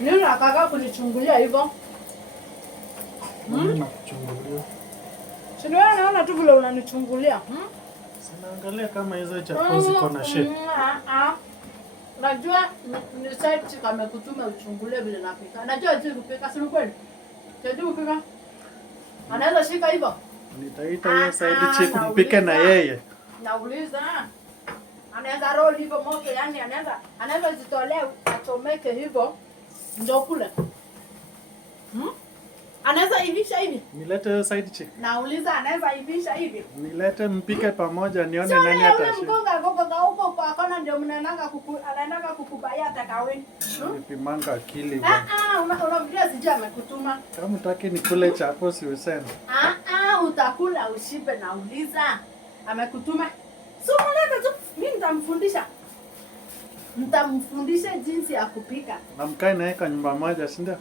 Nini unataka kunichungulia hivyo? Mimi nakuchungulia. Si wewe naona tu vile unanichungulia. Sinaangalia kama hizo chapo ziko na shape. Najua ni side chick amekutuma uchungulie vile napika. Najua je kupika si kweli? Je kupika? Anaweza shika hivyo? Nitaita hiyo side chick mpike na yeye. Nauliza. Anaweza roll hivyo moto, yani anaweza jitolea achomeke hivyo ndio kule. Anaweza ivisha hivi? Nilete hiyo side chick. Nauliza anaweza ivisha hivi? Nilete mpike pamoja nione nani atashinda. Sio mkonga gogo huko kwa kona ndio anaendanga kukubaya atakaweni. Nipimanga akili bwana. Unafikiria sija amekutuma. Kama utaki nikule chapo si useme. Utakula ushibe nauliza. Amekutuma. Sio mlete tu. Mimi nitamfundisha. Nitamfundisha jinsi ya kupika. Na mkae naye kwa nyumba moja, si ndio?